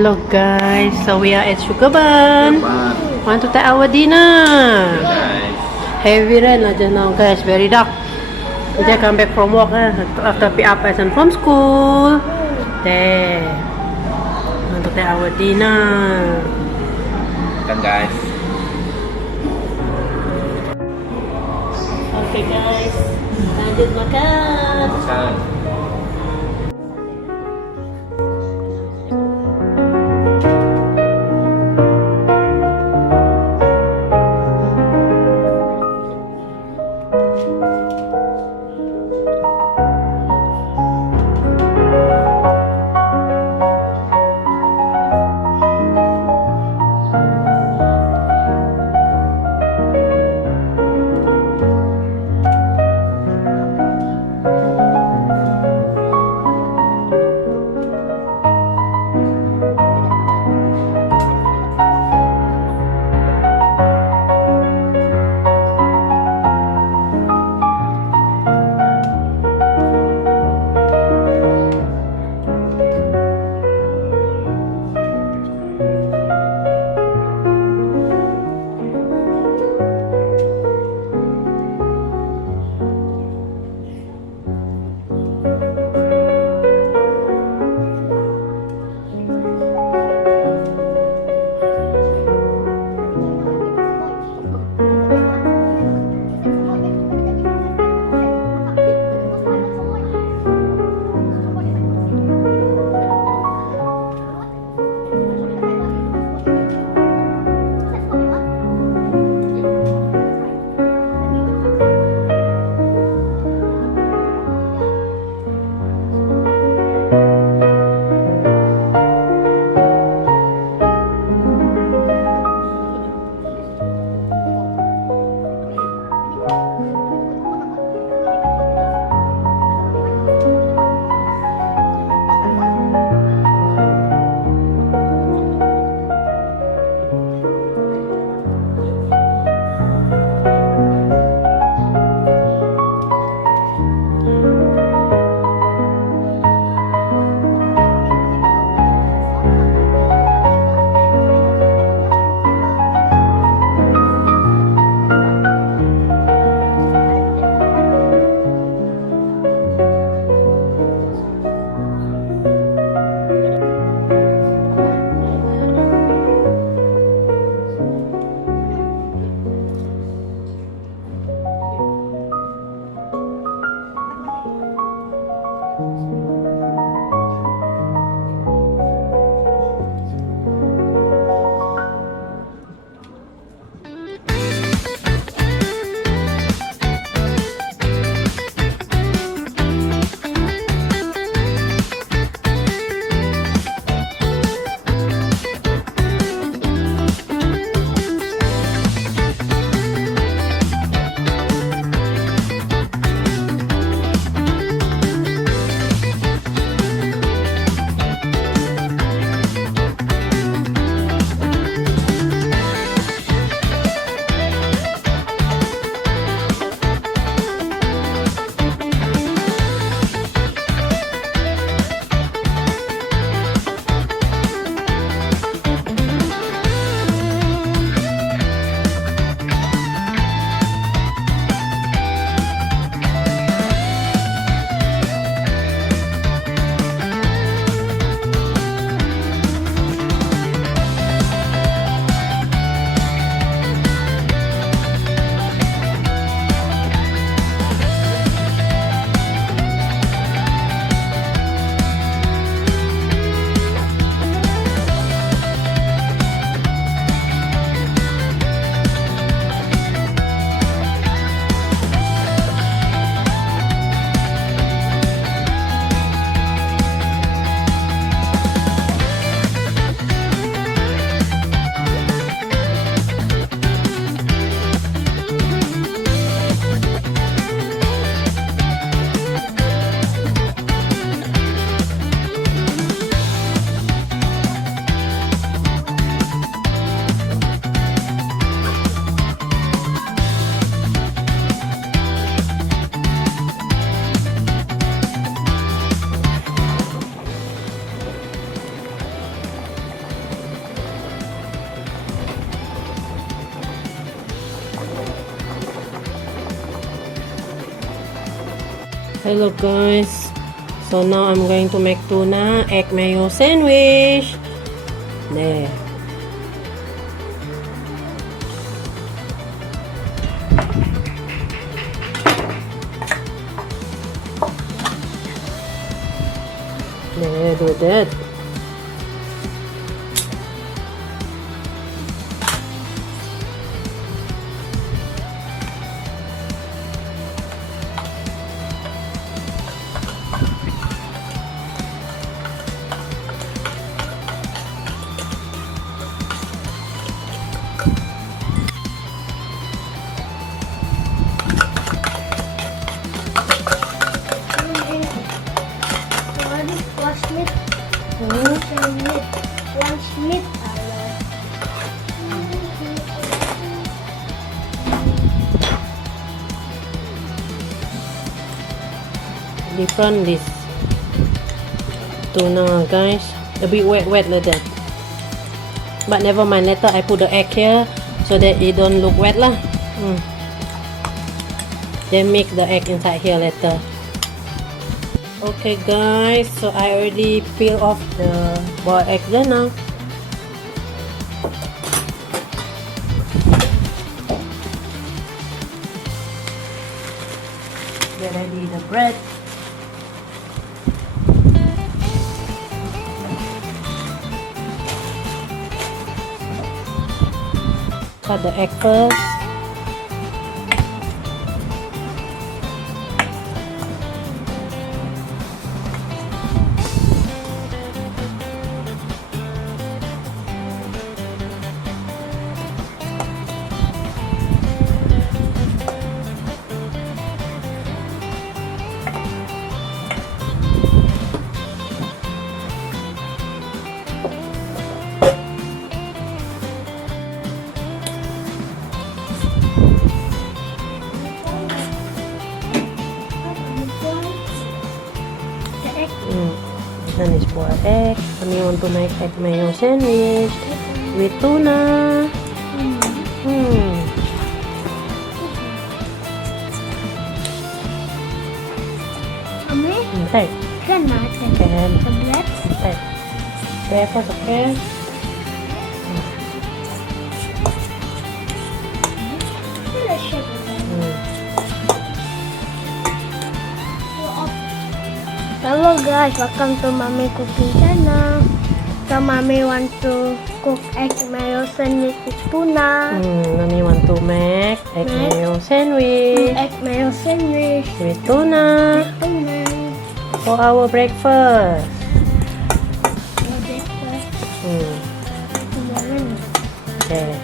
Hello guys, so we are at Sugarbun. Want to take our dinner. Heavy rain just now guys, very dark. We just come back from work after pick up and from school. There. Want to take our dinner. Makan guys. Okay guys, lanjut makan. Makan. Hello guys, so now I'm going to make tuna egg mayo sandwich. There. There, do that. Different this tuna guys, a bit wet like that, but never mind, later I put the egg here so that it don't look wet lah. Then mix the egg inside here later. Okay guys, so I already peel off the boiled egg there now. Get ready the bread. Cut the egg first. This one is boiled egg. And we want to make egg mayo sandwich with tuna. Take. Can bread? Take. There first, okay? Hello guys, welcome to Mommy Cooking Channel. So Mommy want to cook egg mayo sandwich with tuna. Mommy want to make egg mayo sandwich Egg mayo sandwich with tuna with tuna. for our breakfast. Okay.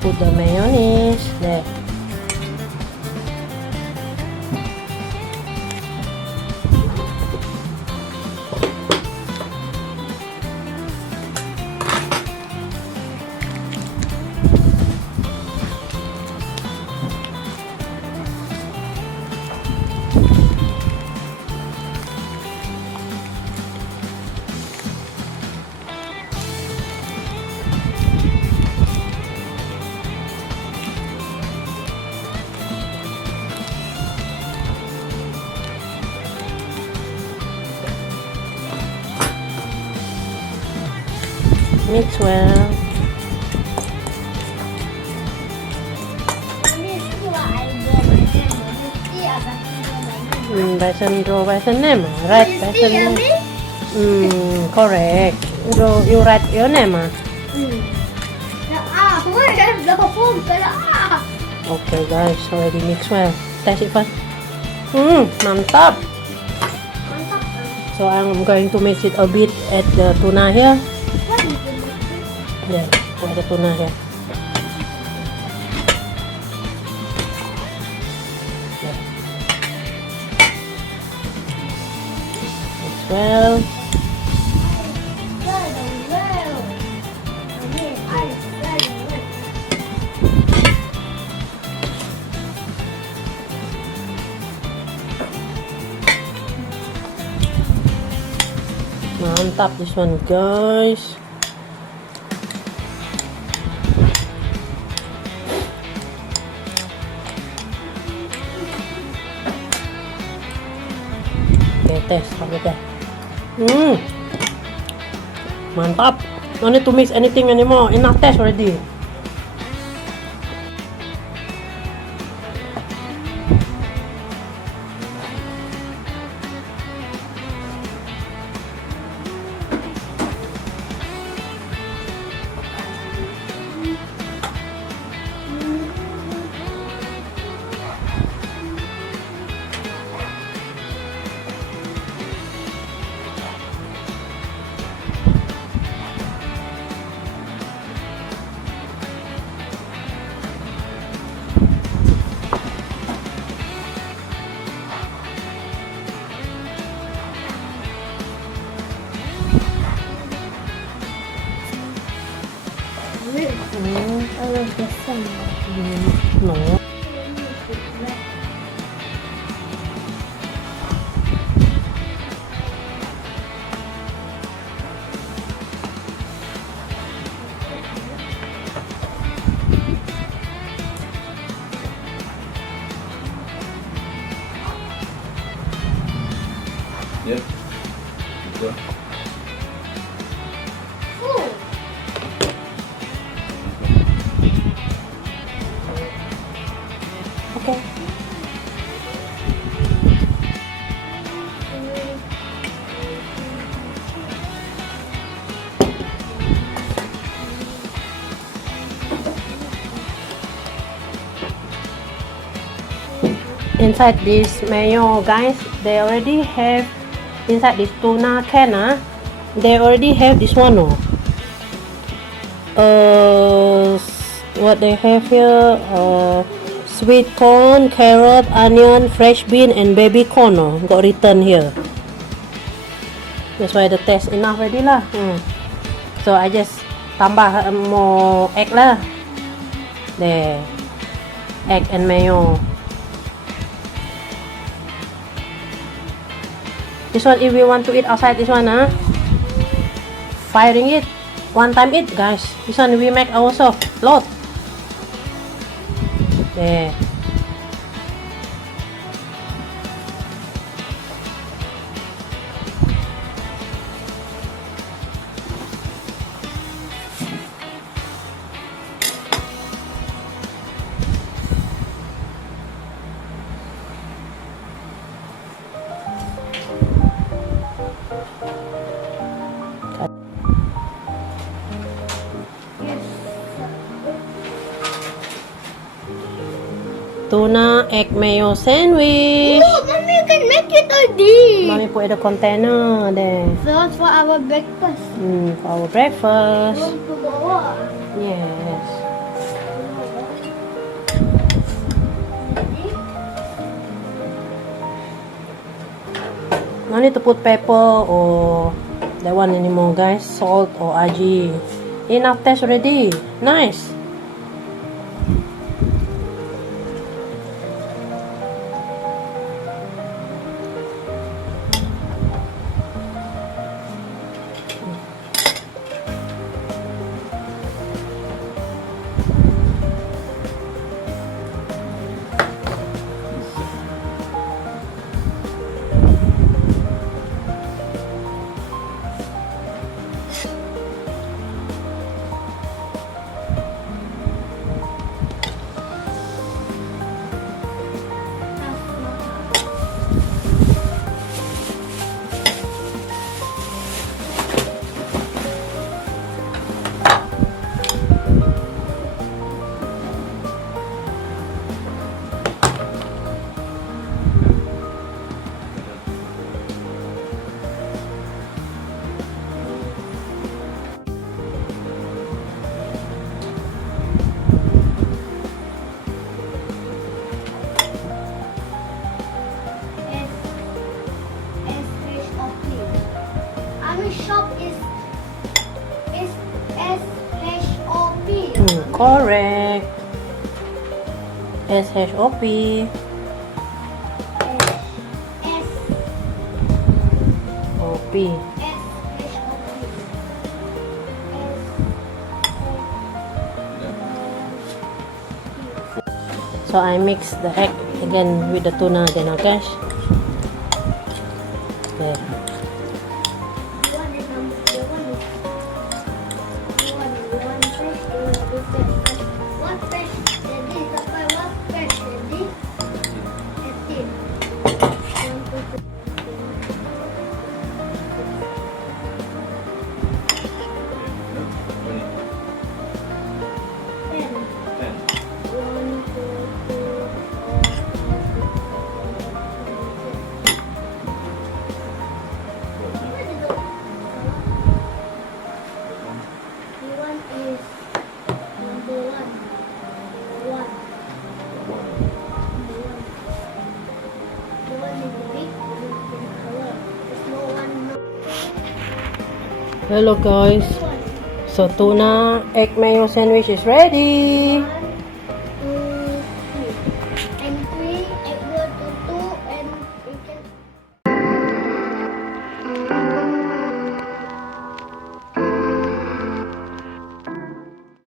Put the mayonnaise there. Mix well. Bison draw bison name, right? Bison name. Correct. You write your name. Okay guys, already mix well. Taste it first. Mantap. So I'm going to mix it a bit at the tuna here. Yeah, put the tuna here. Mix well. Mantap this one guys. taste. How about that? Mantap. No need to mix anything anymore. Enough taste already. I love the sun. No. Yep. Go. Okay. Inside this mayo, guys, they already have inside this tuna can. They already have this one. What they have here? Sweet corn, carrot, onion, fresh bean, and baby corn. Got written here. That's why the taste enough already lah. So I just tambah more egg lah. There, egg and mayo. This one, if we want to eat outside, this one, ringgit. One time eat, guys. This one we make ourselves. Lot. There. Tuna Egg Mayo Sandwich. Oh, mommy, you can make it already. Mommy put in the container there. First for our breakfast. For our breakfast. Tomorrow. Yes. No need to put pepper or that one anymore, guys. Salt or aji. Enough taste already. Nice. Shop is SHOP. Correct. SHOP. OP. So I mix the egg again with the tuna again, okay? Yeah. Hello guys. So tuna egg mayo sandwich is ready.